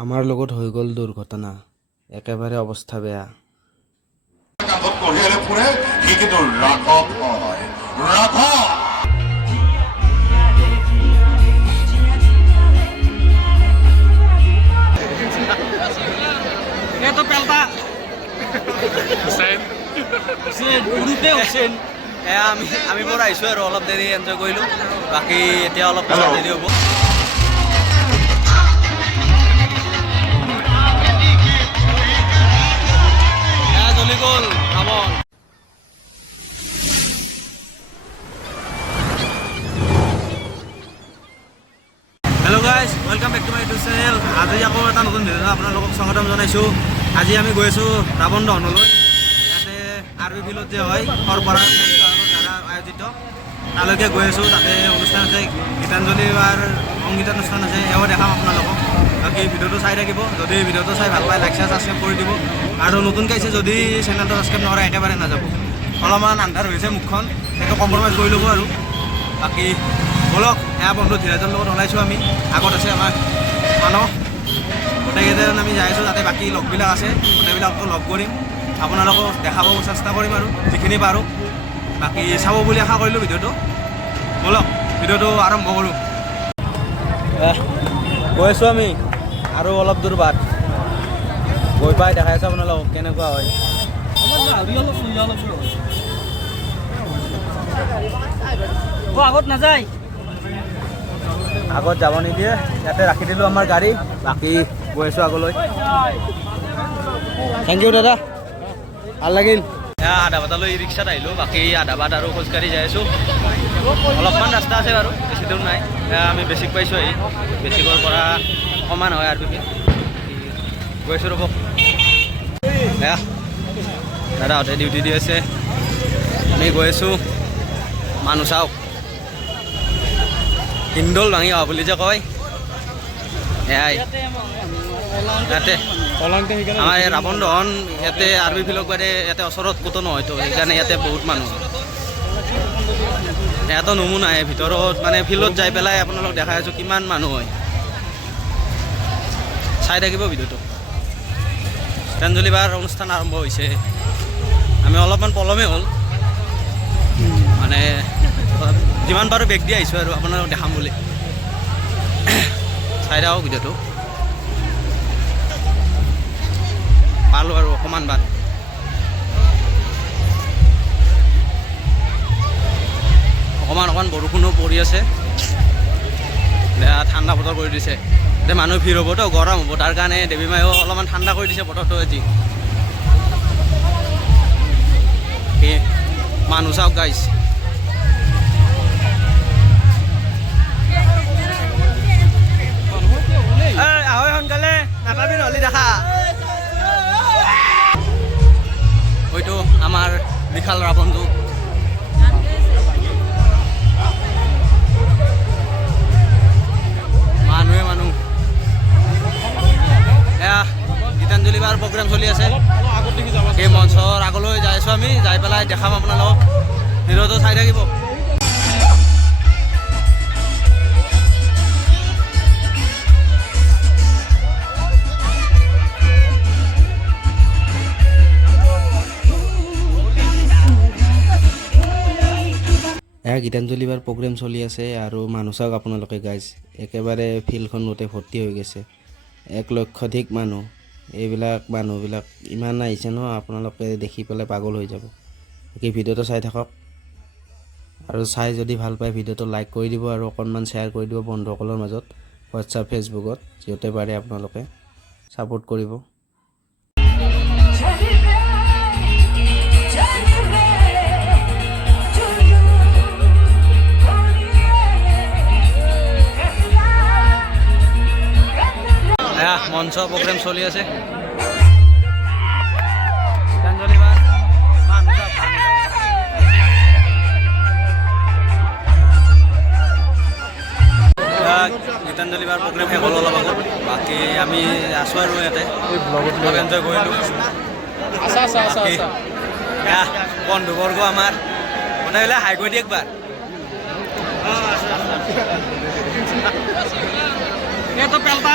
আমাৰ লগত হৈ গ'ল দুৰ্ঘটনা, একেবাৰে অৱস্থা বেয়া। কান্ধত কঢ়িয়াই ফুৰে সি কিন্তু ৰাঘৱ হয়। ৰাঘৱ itu pelta Hussein urupe Hussein আমি পৰা আহিছোঁ আৰু অলপ দেৰি এনজয় কৰিলোঁ, বাকী এতিয়া অলপ পিছত দেৰি হ'ব। জ্বলি গ'ল Aman. Hello' guys, welcome back to my YouTube channel. আজি আকৌ এটা নতুন ভিডিঅ' আপোনালোকক স্বাগতম জনাইছোঁ। আজি আমি গৈ আছোঁ ৰাৱণ দহনলৈ। ইয়াতে আৰ বি ফিল্ডত যে হয় সৰবৰাহ দ্বাৰা আয়োজিত, তালৈকে গৈ আছোঁ। তাতে অনুষ্ঠান আছে, গীতাঞ্জলি বাৰ সংগীতানুষ্ঠান আছে, সেয়াও দেখাম আপোনালোকক। বাকী ভিডিঅ'টো চাই থাকিব। যদি ভিডিঅ'টো চাই ভাল পায় লাইক শ্বেয়াৰ ছাবস্ক্ৰাইব কৰি দিব, আৰু নতুনকৈ আহিছে যদি চেনেলটো ছাবস্ক্ৰাইব নকৰে একেবাৰে নাযাব। অলপমান আন্ধাৰ হৈছে মুখখন, সেইটো কম্প্ৰমাইজ কৰি ল'ব। আৰু বাকী বলক, এয়া বন্ধু ধীৰাজৰ লগত ওলাইছোঁ আমি। আগত আছে আমাৰ মানুহ, গোটেইকেইজন আমি যাই আছোঁ। তাতে বাকী লগবিলাক আছে, গোটেইবিলাকো লগ কৰিম, আপোনালোকক দেখাব চেষ্টা কৰিম আৰু যিখিনি পাৰোঁ। বাকী চাব বুলি আশা কৰিলোঁ ভিডিঅ'টো। বলক ভিডিঅ'টো আৰম্ভ কৰোঁ। গৈ আছোঁ আমি আৰু অলপ দূৰ বাট, গৈ পাই দেখাই আছোঁ আপোনালোকক কেনেকুৱা হয়। আগত নাযায়, আগত যাব নিদিয়ে, ইয়াতে ৰাখি দিলোঁ আমাৰ গাড়ী। বাকী গৈ আছোঁ আগলৈ। থেংক ইউ দাদা, ভাল লাগিল। আধা বাটালৈ ই ৰিক্সাত আহিলোঁ, বাকী আধা বাট আৰু খোজকাঢ়ি যাই আছোঁ। অলপমান ৰাস্তা আছে বাৰু, বেছি দূৰ নাই। আমি বেছিক পাইছোঁ আহি, বেছিকৰ পৰা সমান হয় আৰ বি পি। গৈ আছোঁ ৰ'ব। দাদাহঁতে ডিউটি দি আছে, আমি গৈ আছোঁ। মানুহ চাওক, হিন্দোল ভাঙি অহা বুলি যে কয়, এয়াই ইয়াতে আমাৰ এই ৰাৱণ দহন। ইয়াতে আৰ বি ফিল্ডক বাদে ইয়াতে ওচৰত ক'তো নহয়তো, সেইকাৰণে ইয়াতে বহুত মানুহ। ইয়াতো নমুনাই ভিতৰত, মানে ফিল্ডত যাই পেলাই আপোনালোক দেখাই আছোঁ কিমান মানুহ হয়। চাই থাকিব ভিডিঅ'টো। গীতাঞ্জলি বাৰ অনুষ্ঠান আৰম্ভ হৈছে। আমি অলপমান পলমেই হ'ল, মানে যিমান পাৰোঁ বেগ দি আহিছোঁ আৰু আপোনালোকক দেখাম বুলি। চাই থাকক ভিডিঅ'টো। পালোঁ আৰু অকণমান বাট। অকণমান বৰষুণো পৰি আছে, ঠাণ্ডা বতৰ কৰি দিছে। এতিয়া মানুহ ভিৰ হ'বতো, গৰম হ'ব, তাৰ কাৰণে দেৱী মায়েও অলপমান ঠাণ্ডা কৰি দিছে বতৰটো আজি। মানুহ চাওক গাইছ, আহৈ সোনকালে, নাপাবি নহ'লে দেখা। হয়তো আমাৰ বিশাল ৰাৱণটো। মানুহে মানুহ। এয়া গীতাঞ্জলি বাৰ প্ৰগ্ৰেম চলি আছে, সেই মঞ্চৰ আগলৈ যাই আছোঁ আমি। যাই পেলাই দেখাম আপোনালোকক, ভিডিঅ'টো চাই থাকিব। এয়া গীতাঞ্জলি বাৰ প্ৰগ্ৰেম চলি আছে, আৰু মানুহ চাওক আপোনালোকে গাইজ, একেবাৰে ফিল্ডখন গোটেই ভৰ্তি হৈ গৈছে। 1 লক্ষাধিক মানুহ। এইবিলাক মানুহবিলাক ইমান আহিছে ন, আপোনালোকে দেখি পেলাই পাগল হৈ যাব। বাকী ভিডিঅ'টো চাই থাকক, আৰু চাই যদি ভাল পায় ভিডিঅ'টো লাইক কৰি দিব, আৰু অকণমান শ্বেয়াৰ কৰি দিব বন্ধুসকলৰ মাজত, হোৱাটছআপ ফেচবুকত, যিহেতু পাৰে আপোনালোকে ছাপোৰ্ট কৰিব। মঞ্চ প্ৰগ্ৰেম চলি আছে। গীতাঞ্জলি বাৰ গীতাঞ্জলি বাৰ প্ৰগ্ৰেম শেষ হ'ল অলপ আগত। বাকী আমি আছোঁ আৰু ইয়াতে অলপ এনজয় কৰিলোঁ। বন্ধুবৰ্গ আমাৰ গোটেইবিলাক হাই কৰি দিয়ে একবাৰ। Ito pelta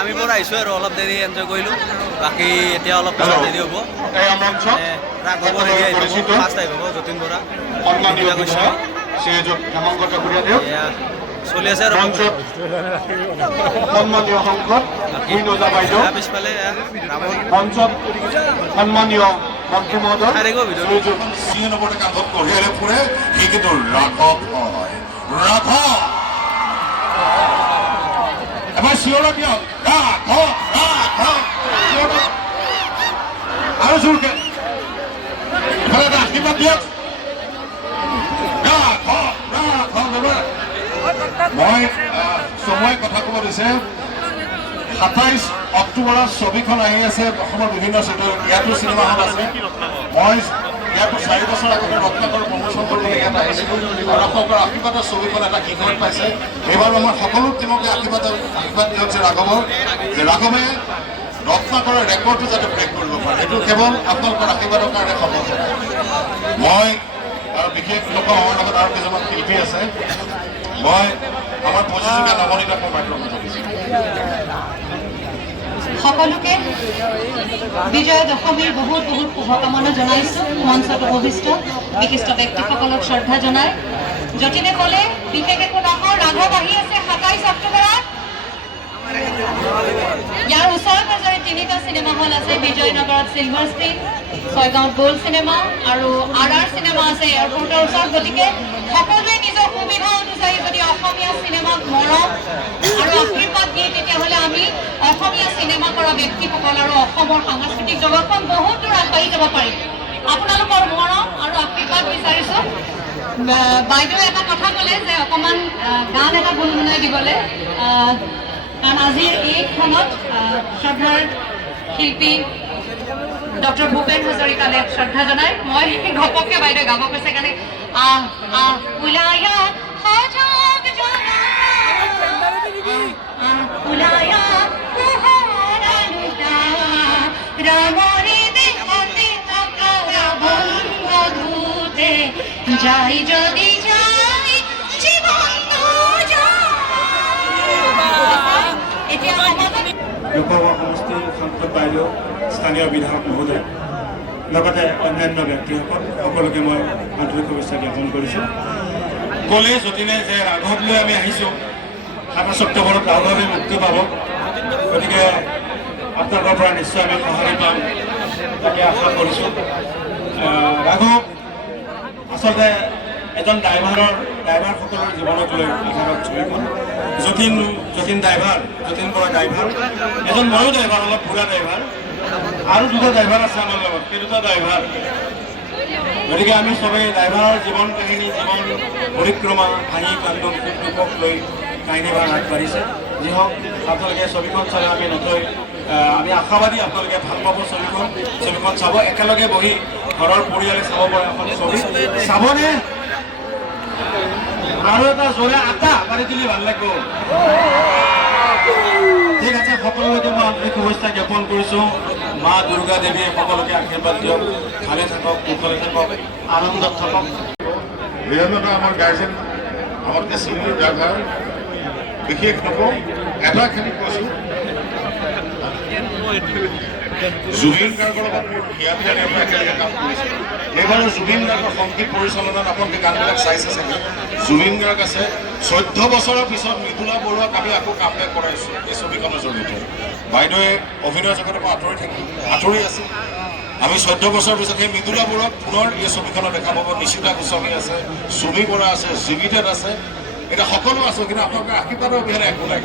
আমি পৰা আহিছোঁ আৰু অলপ দেৰি এনজয় কৰিলোঁ। বাকী এতিয়া অলপ পিছত দেৰি হ'ব। এই মঞ্চত ৰাঘৱ ৰেডি আহিব, ফাৰ্ষ্ট আহিব যতীন বৰা। সন্মানীয় বিধায়ক শ্ৰীযুত হেমন্ত কাপুৰীয়াদেৱ, এয়া চলি আছে আৰু মঞ্চত সন্মানীয় সংসদ গুইনজা বাইদেউ, পিছফালে ৰাৱণ মঞ্চত সন্মানীয় মন্ত্ৰী মহোদয় খাই থাকিব ভিডিঅ'টো। শ্ৰীযুত ৯৬ কান্ধত কঢ়িয়াই ফুৰে, সি কিন্তু ৰাঘৱ হয়। ৰাঘৱ এবাৰ চিঞৰা দিয়ক, ৰাঘৱ ৰাঘৱ চিঞৰা। আৰু জোৰকে ইফালে এটা আশীৰ্বাদ দিয়ক, ৰাঘৱ ৰাঘৱ এবাৰ। মই চমুৱাই কথা ক'ব দিছে, ২৭ অক্টোবৰত ছবিখন আহি আছে অসমৰ বিভিন্ন চিনেমা, ইয়াতো চিনেমা হল আছে। মই ইয়াতো ৪ বছৰ আগতে ৰত্নাকৰ প্ৰমোচন কৰিবলৈ ইয়াত আহিছিলোঁ আৰু আপোনালোকৰ আশীৰ্বাদৰ ছবিখন এটা গীত পাইছে। এইবাৰ মই সকলো টিমকে আশীৰ্বাদ দিয়া হৈছে ৰাঘৱৰ, যে ৰাঘৱে ৰত্নাকৰৰ ৰেকৰ্ডটো যাতে ব্ৰেক কৰিব পাৰে, এইটো কেৱল আপোনালোকৰ আশীৰ্বাদৰ কাৰণে সম্ভৱ। মই আৰু বিশেষ লোক আমাৰ লগত আৰু কেইজনমান শিল্পী আছে, মই আমাৰ প্ৰযোজকে নৱনীতাক মই মাইক্ৰফোন দিছোঁ। সকলোকে বিজয়া দশমীৰ বহুত বহুত শুভকামনা জনাইছোঁ। মঞ্চত উপবিষ্ট বিশিষ্ট ব্যক্তিসকলক শ্ৰদ্ধা জনাই যতীনে ক'লে বিশেষ একো নকওঁ। ৰাঘৱ আহি আছে ২৭ অক্টোবৰত। ইয়াৰ ওচৰে পাজৰে ৩টা চিনেমা হল আছে। বিজয়নগৰত চিলভাৰ স্ক্ৰীণ, ছয়গাঁৱত গ'ল্ড চিনেমা আৰু RR চিনেমা আছে এয়াৰপৰ্টৰ ওচৰত। গতিকে সকলোৱে নিজৰ সুবিধা অনুযায়ী যদি অসমীয়া চিনেমাক মৰম আৰু আশীৰ্বাদ দিয়ে, তেতিয়াহ'লে আমি অসমীয়া চিনেমা কৰা ব্যক্তিসকল আৰু অসমৰ সাংস্কৃতিক জগতখন বহুত দূৰ আগবাঢ়ি যাব পাৰিম। আপোনালোকৰ মৰম আৰু আশীৰ্বাদ বিচাৰিছোঁ। বাইদেৱে এটা কথা ক'লে যে অকণমান গান এটা গুণগুণাই দিবলৈ, কাৰণ আজিৰ এই ক্ষণত শ্ৰদ্ধাৰ শিল্পী ডক্টৰ ভূপেন হাজৰিকালৈ শ্ৰদ্ধা জনাই মই ঘপককৈ বাইদেৱে গাব কৈছে কাৰণে উলায়া সজাগ জনা উলায়া কুহাৰানুতা ৰামৰে দেহতে থকা বন্ধুতে যাই যদি যাই জীৱন এতিয়া লোকসভা সমষ্টিৰ সাংসদ বাইদেউ, স্থানীয় বিধায়ক মহোদয়, লগতে অন্যান্য ব্যক্তিসকল সকলোকে মই আন্তৰিক শুভেচ্ছা জ্ঞাপন কৰিছোঁ। ক'লে যতীনে যে ৰাঘৱলৈ আমি আহিছোঁ, ২৭ অক্টোবৰত ৰাঘৱে মুক্তি পাব। গতিকে আপোনালোকৰ পৰা নিশ্চয় আমি সঁহাৰি পাম, তাকে আশা কৰিছোঁ। ৰাঘৱ আচলতে এজন ড্ৰাইভাৰসকলৰ জীৱনক লৈ আধাৰত ছবিখন। যতীন ড্ৰাইভাৰ, যতীন বৰা ড্ৰাইভাৰ, এজন ময়ো ড্ৰাইভাৰ, অলপ বুঢ়া ড্ৰাইভাৰ, আৰু 2টা ড্ৰাইভাৰ আছে আমাৰ লগত, সেই 2টা ড্ৰাইভাৰ। গতিকে আমি চবেই ড্ৰাইভাৰৰ জীৱন কাহিনী, জীৱন পৰিক্ৰমা, হাঁহি কান্দোন সুখ দুখক লৈ কাহিনীভাগ আগবাঢ়িছে। যি হওক, আপোনালোকে ছবিখন চালে আমি নথৈ আমি আশাবাদী আপোনালোকে ভাল পাব। ছবিখন চাব, একেলগে বহি ঘৰৰ পৰিয়ালে চাব পৰা এখন ছবি। চাবনে? আৰু এটা জোৰে আটা মাৰি দিলে ভাল লাগিব। ঠিক আছে, সকলোকে মই আন্তৰিক শুভেচ্ছা জ্ঞাপন কৰিছোঁ। মা দুৰ্গা দেৱীয়ে সকলোকে আশীৰ্বাদ দিয়ক, ভালে থাকক, কুশলে থাকক, আনন্দত থাকক। বিভিন্ন আমাৰ গাৰ্জেন, আমাতকৈ চিনিয়ৰ ড্ৰাইভাৰ, বিশেষ নকওঁ, এটা খালি কৈছোঁ, জুবিন গাৰ্গৰ লগত হিয়া বিয়াৰ পৰা একেলগে কাম কৰিছোঁ। এইবাৰৰ জুবিন গাৰ্গৰ সংগীত পৰিচালনাত আপোনালোকে গানবিলাক চাইছে চাগে। জুবিন গাৰ্গ আছে, 14 বছৰৰ পিছত মৃদুলা বৰুৱাক আমি আকৌ কামবেক কৰাইছোঁ এই ছবিখনৰ জৰিয়তে। বাইদেৱে অভিনয় জগতৰ পৰা আঁতৰি আছে। আমি 14 বছৰৰ পিছত সেই মৃদুলা বৰুৱাক পুনৰ এই ছবিখনত দেখা পাব। নিশিতা গোস্বামী আছে, সুমি বৰা আছে, জিবিতেট আছে, এতিয়া সকলো আছোঁ, কিন্তু আপোনালোকৰ আশীৰ্বাদৰ অবিহনে একো নাই।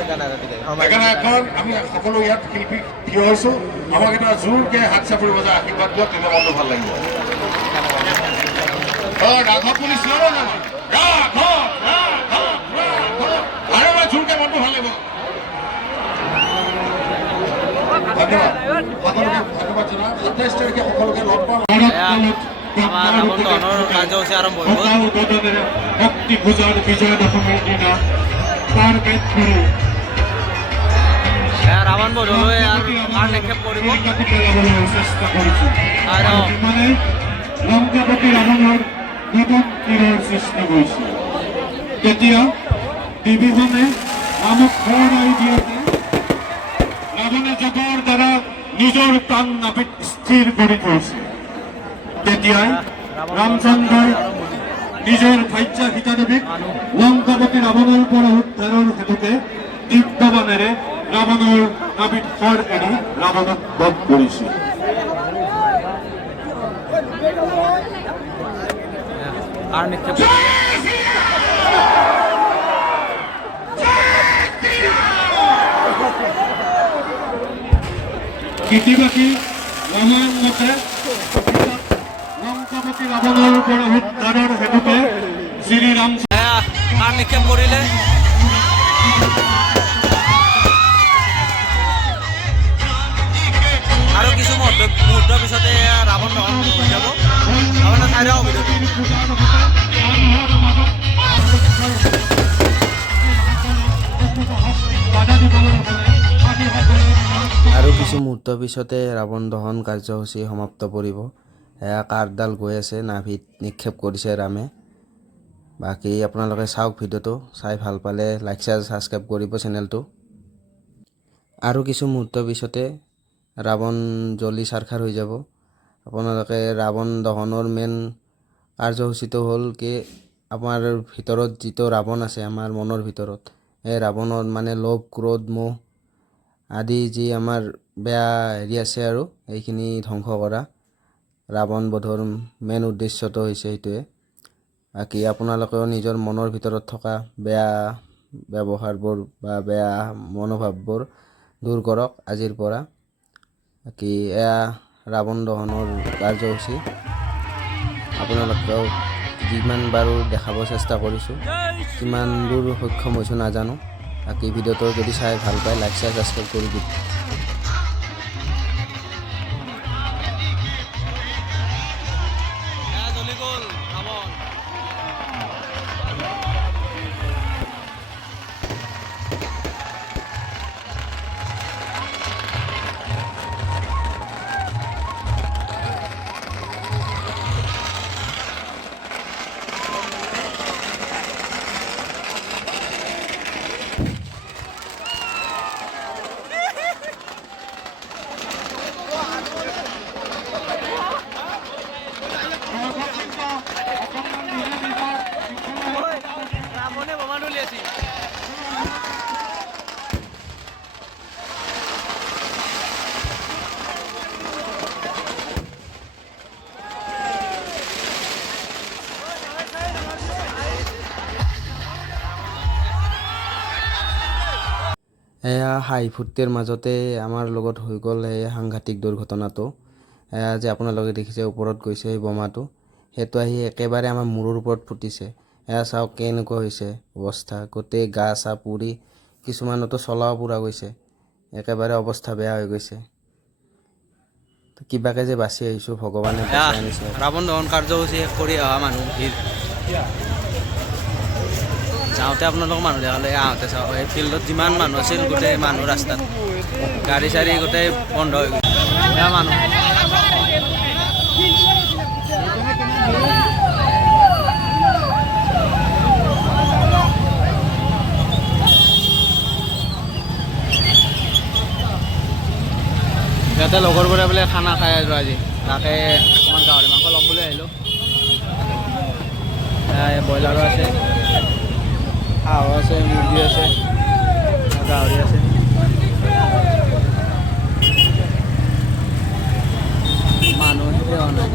সেইকাৰণে এখন আমি সকলো ইয়াত শিল্পী থিয় হৈছোঁ, আমাক এটা জোৰকৈ হাত চাপৰি বজাই আশীৰ্বাদ দিয়ক, তেতিয়া মনটো ভাল লাগিব। ৰাঘৱ বুলি চিঞৰ নহয়, ৰাঘৱ আৰু এবাৰ জোৰকৈ মনটো ভাল লাগিব। ধন্যবাদ, সকলোকে ধন্যবাদ জনাওঁ। ২৭ তাৰিখে সকলোকে লগ পাম। আমাৰ ৰাৱণ দহনৰ কাৰ্যসূচী আৰম্ভ হৈ গ'ল। শক্তি পূজাৰ বিজয়া দশমীৰ দিনা তাৰ পেট ধৰি ৰাৱণ বধলৈ আৰু নিক্ষেপ কৰিব। চেষ্টা কৰিছোঁ আৰু মানে লংকাপতি ৰাৱণৰ নতুন তীৰৰ সৃষ্টি কৰিছে। তেতিয়া টিভিখনে আমাক সোঁৱৰাই দিয়ে যে ৰাৱণে যবৰ দ্বাৰা নিজৰ প্ৰাণ নাভিত স্থিৰ কৰি থৈছে। তেতিয়াই ৰামচন্দ্ৰই নিজৰ ভাৰ্যা সীতাদেৱীক লংকাপতি ৰাৱণৰ পৰা উদ্ধাৰৰ হেতুকে দিব্যবাণেৰে ৰাৱণৰ নাভিত শৰ এৰি ৰাৱণক বধ কৰিছিল। আৰু নিক্ষেপ ইতিবাসী ৰামায়ণ মতে লংকাপতি ৰাৱণৰ পৰা উদ্ধাৰৰ হেতুকে শ্ৰীৰাম আৰু নিক্ষেপ কৰিলে। আৰু কিছু মুহূৰ্তৰ পিছতে ৰাৱণ দহন হৈ যাব। ৰাৱণে চাই থাকক ভিডিঅ'টো। আৰু কিছু মুহূৰ্তৰ পিছতে ৰাৱণ দহন কাৰ্যসূচী সমাপ্ত পৰিব। এয়া কাঁড়ডাল গৈ আছে, নাভিত নিক্ষেপ কৰিছে ৰামে। বাকী আপোনালোকে চাওক ভিডিঅ'টো, চাই ভাল পালে লাইক শ্বেয়াৰ ছাবস্ক্ৰাইব কৰিব চেনেলটো। আৰু কিছু মুহূৰ্তৰ পিছতে ৰাৱণ জ্বলি চাৰখাৰ হৈ যাব। আপোনালোকে ৰাৱণ দহনৰ মেইন কাৰ্যসূচীটো হ'ল কি, আমাৰ ভিতৰত যিটো ৰাৱণ আছে, আমাৰ মনৰ ভিতৰত, এই ৰাৱণৰ মানে লোভ, ক্ৰোধ, মোহ আদি যি আমাৰ বেয়া হেৰি আছে আৰু এইখিনি ধ্বংস কৰা ৰাৱণ বধৰ মেইন উদ্দেশ্যটো হৈছে সেইটোৱে। বাকী আপোনালোকেও নিজৰ মনৰ ভিতৰত থকা বেয়া ব্যৱহাৰবোৰ বা বেয়া মনোভাৱবোৰ দূৰ কৰক আজিৰ পৰা। বাকী এয়া ৰাৱণ দহনৰ কাৰ্যসূচী আপোনালোকেও যিমান বাৰু দেখাব চেষ্টা কৰিছোঁ, কিমান দূৰ সক্ষম হৈছোঁ নাজানো। বাকী ভিডিঅ'টো যদি চাই ভাল পায় লাইক শ্বেয়াৰ ছাবস্ক্ৰাইব কৰি দিব। জ্বলি গ'ল ৰাৱণ। ৰাৱণে বোমা দলিয়াইছে। এয়া হাঁহি ফূৰ্তিৰ মাজতে আমাৰ লগত হৈ গ'ল এই সাংঘাতিক দুৰ্ঘটনাটো। এয়া যে আপোনালোকে দেখিছে ওপৰত গৈছে এই বোমাটো, সেইটো আহি একেবাৰে আমাৰ মূৰৰ ওপৰত ফুটিছে। এয়া চাওক কেনেকুৱা হৈছে অৱস্থা, গোটেই গা চা পুৰি, কিছুমানতো চলাও পুৰা গৈছে, একেবাৰে অৱস্থা বেয়া হৈ গৈছে। কিবাকে যে বাচি আহিছোঁ, ভগৱানে বচাই আনিছে। ৰাৱণ দহন কাৰ্যসূচী শেষ কৰি অহা মানুহ ভিৰ। যাওঁতে আপোনালোক মানুহ দেখালে, আহোঁতে চাওক এই ফিল্ডত যিমান মানুহ আছিল গোটেই মানুহ ৰাস্তাত, গাড়ী চাড়ী গোটেই বন্ধ হৈ গৈছে। এয়া মানুহ ইয়াতে লগৰবোৰে বোলে খানা খাই আছোঁ আজি, তাকে অকণমান গাহৰি মাংস ল'ম বুলি আহিলোঁ। ব্ৰইলাৰো আছে, হাঁহো আছে, মুৰ্গী আছে, গাহৰি আছে। মানুহ হোৱা নাই।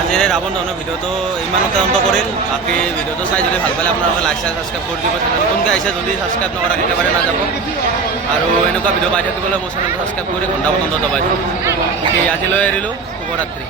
আজিৰ ৰাৱণ দহনৰ ভিডিঅ'টো ইমানতে অন্ত কৰিল। বাকী ভিডিঅ'টো চাই যদি ভাল পালে আপোনালোকে লাইক শ্বেয়াৰ ছাবস্ক্ৰাইব কৰি দিব। চেনেল নতুনকৈ আহিছে যদি ছাবস্ক্ৰাইব নকৰা একেবাৰে নাযাব। আৰু এনেকুৱা ভিডিঅ' পাই থাকিবলৈ মোৰ চেনেলটো ছাবস্ক্ৰাইব কৰি ঘণ্টা বন্ধ দবাই দিওঁ। আজিলৈ এৰিলোঁ, শুভৰাত্ৰি।